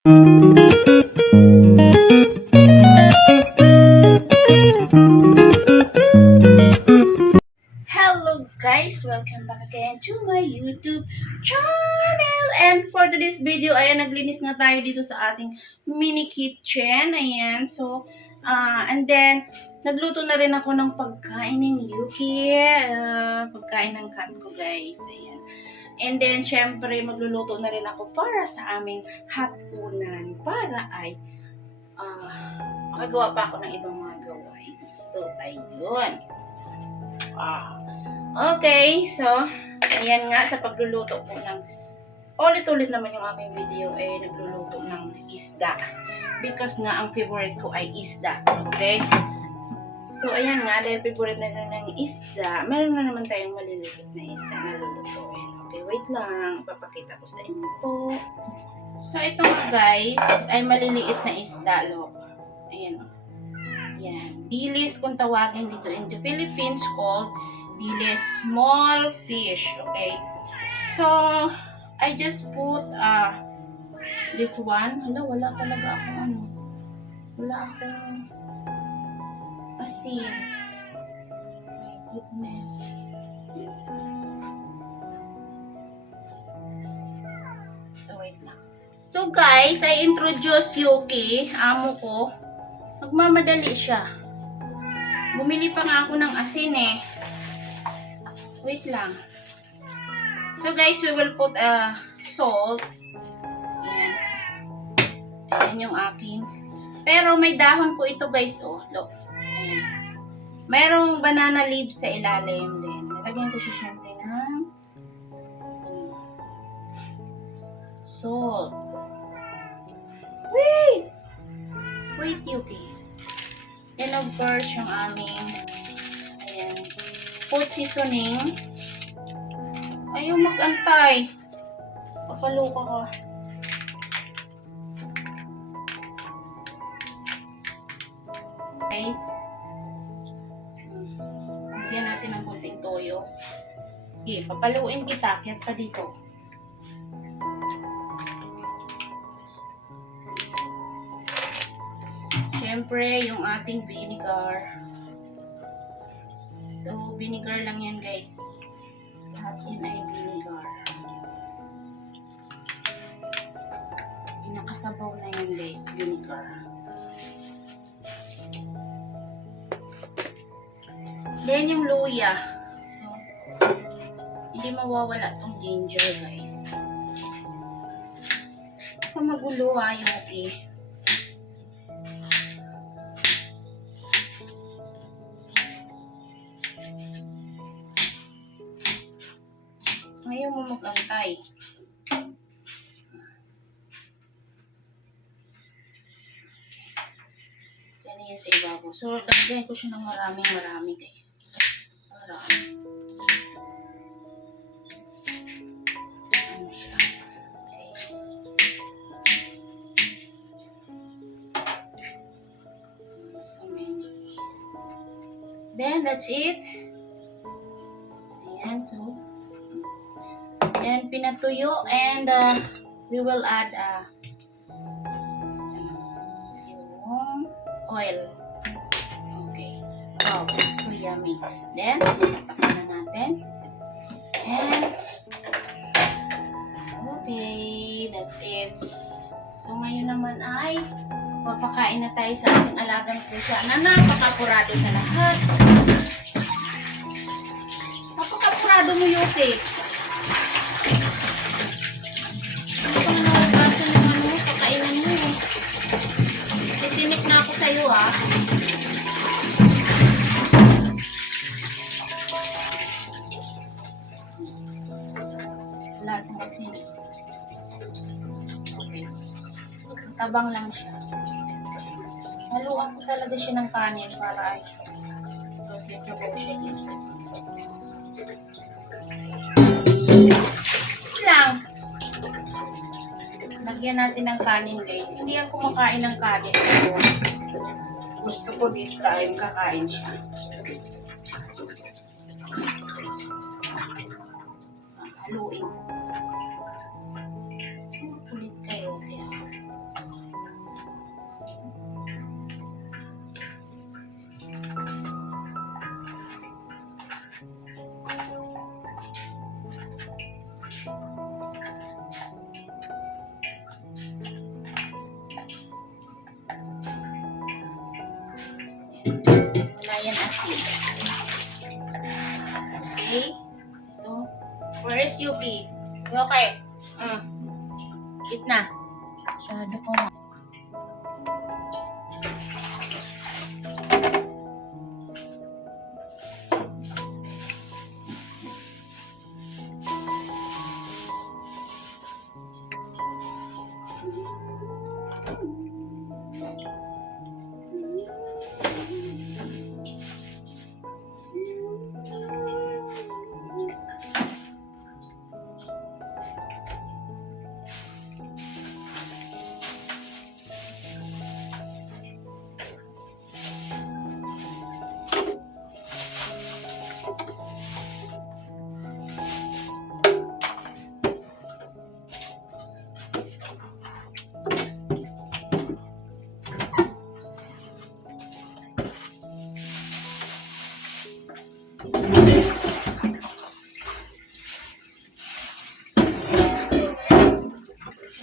Hello guys! Welcome back again to my YouTube channel! And for today's video, ayan, naglinis nga tayo dito sa ating mini kitchen. Ayan, so, and then, nagluto na rin ako ng pagkain ng Yuki. Pagkain ng cat ko, guys. Ayan. And then, syempre, magluluto na rin ako para sa aming hapunan. Para ay, makagawa pa ako ng ibang mga gawain. So, ayun. Okay, so, ayan nga, sa pagluluto ko ng, ulit-ulit naman yung aking video, nagluluto ng isda. Because nga, ang favorite ko ay isda. Okay? So, ayan nga, dahil favorite na ng isda, meron na naman tayong maliliit na isda na lulutuin. Okay, wait lang. Papakita ko sa inyo po. So, ito nga guys, ay maliliit na isda, look. Ayan o. Yan. Dilis kung tawagin dito in the Philippines called dilis small fish. Okay. So, I just put this one. Wala talaga ako ano. Wala akong asin. My goodness. Wait lang. So guys, I introduce Yuki, amo ko. Magmamadali siya. Bumili pa nga ako ng asin eh. Wait lang. So guys, we will put salt. Ayan. Ayan yung akin. Pero may dahon po ito guys, oh. Look. Ayan. Mayroong banana leaves sa ilalim din. Nalagyan ko siya syempre ng salt. Wait, Yuki. And of course, yung aming ayan, food seasoning. Ayaw mag-antay. Papaluka ka. Guys, lagyan natin ng kunting toyo. Okay, papaluin kita. Kaya pa dito. Siyempre, yung ating vinegar. So, vinegar lang yan, guys. Lahat yan ay vinegar. Pinakasabaw na yan, guys. Vinegar. Then, yung luya. So, hindi mawawala tong ginger, guys. Kung magulo, yung okay. Ngayon mo mag-antay. Yan yan sa ibabaw. So, lagyan ko siya ng marami guys. Marami. Ano siya? Okay. So many. Then, that's it. Ayan, so and pinatuyo and we will add yung oil. Okay. Wow, so yummy. Then, tatakpan na natin. And okay, that's it. So ngayon naman ay papakain na tayo sa ating alagang pusa na napakapurado sa lahat. Napakapurado mo, Yuki. Tinik na ako sa'yo, ah. Wala ito kasi. Okay. Tabang lang siya. Haluan ko talaga siya ng kanin para ay kasi sabaw siya dito. Lang. Lagyan natin ng kanin, guys. Hindi ako kumakain ng kanin. Gusto ko this time kakain siya. Haluin. Kulit kayo. Kaya Wala yan asin. Okay? So, where is Yuki? You okay? Eat na. Masyado ko nga.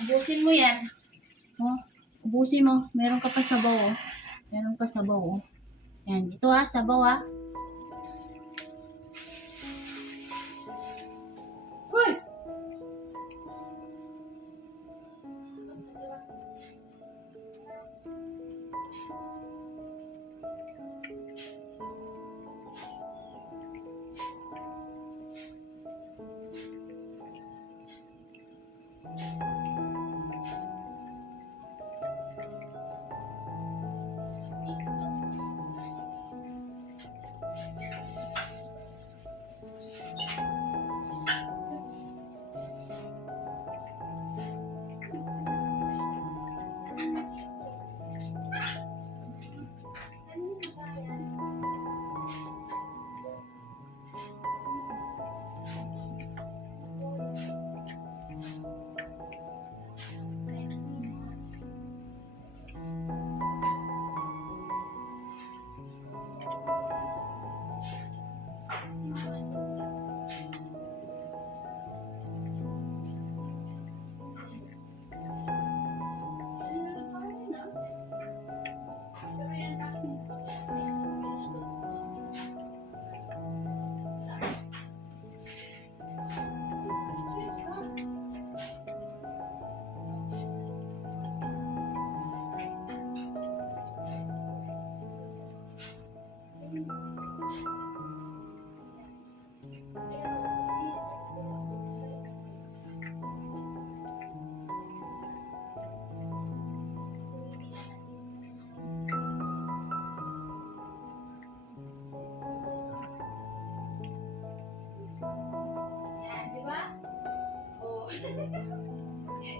Ubusin mo yan. Oh, ubusin mo. Meron ka pa sabaw, oh. Meron pa sabaw, oh. Yan. Ito, sabaw, Hoy!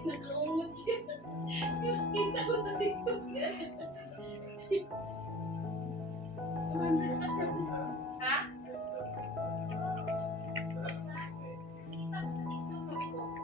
Nakaungot siya. Kita ko sa TikTok yan. 200 pa siya. Ha? Kita ko sa TikTok ko.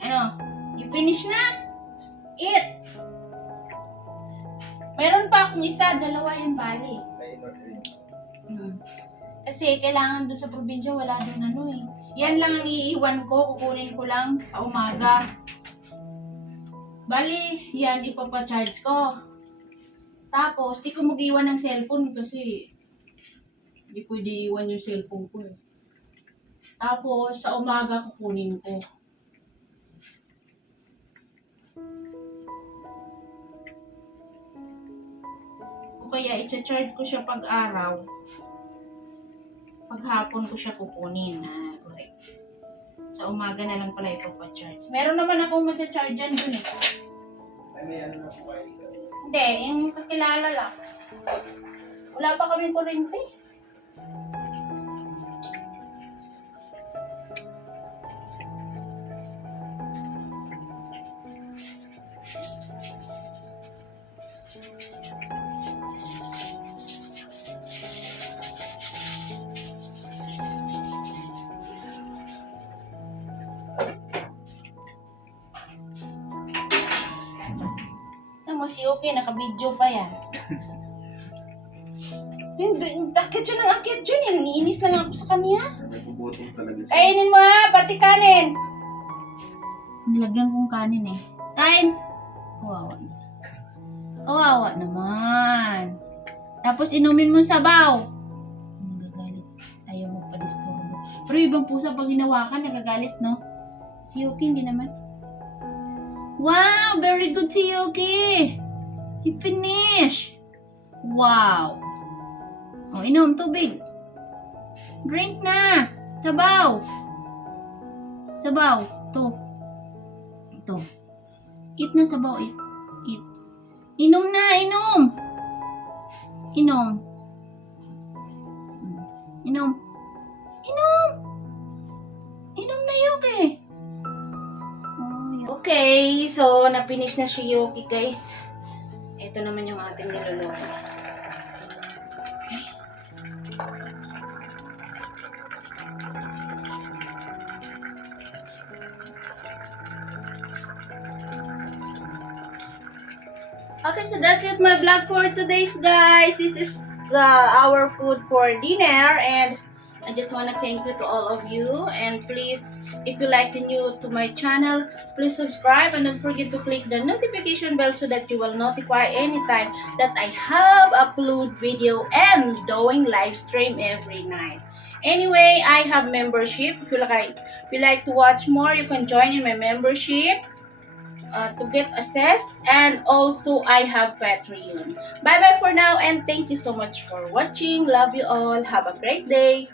Ano? You finish na? Eat! Meron pa akong isa, dalawa yung bali. Kasi kailangan doon sa probinsya, wala doon ano eh. Yan lang ang iiwan ko, kukunin ko lang sa umaga. Bali, yan ipapacharge ko. Tapos, di ko mag-iwan ng cellphone kasi di pwede iwan yung cellphone ko eh. Tapos, sa umaga kukunin ko. O kaya, i-charge ko siya pag-araw. Paghapon ko siya kukunin. Correct. Sa umaga na lang pala ipapacharge. Meron naman akong mag-charge dyan dun eh. Hindi, yung kakilala lang. Wala pa kaming kurente. si Yuki, naka-video pa yan. Akit siya ng akit dyan eh. Nangiinis lang ako sa kanya. May bubutong talaga siya. Kainin mo ha, pati kanin. Nilagyan kong kanin eh. Kain. Kawawa naman. Kawawa naman. Tapos inumin mo sabaw. Nagagalit. Ayaw mo pa-disturbo. Pero ibang pusa pag hinawakan, nagagalit, no? Si Yuki, hindi naman. Wow! Very good si Yuki! He finished! Wow! O, inom tubig. Drink na! Sabaw! Sabaw. Ito. Eat na sabaw. Eat. Inom na! Inom! Inom. Inom. Inom na, Yuki. Okay, so na-finish na si Yuki, guys. Ito naman yung ating niluluto. Okay. Okay, so that's it my vlog for today's, guys. This is our food for dinner, and I just want to thank you to all of you. And please, if you like the new to my channel, please subscribe and don't forget to click the notification bell so that you will notify anytime that I have upload video and doing live stream every night. Anyway, I have membership. If you like to watch more, you can join in my membership to get access, and also I have Patreon. Bye bye for now, and thank you so much for watching. Love you all. Have a great day.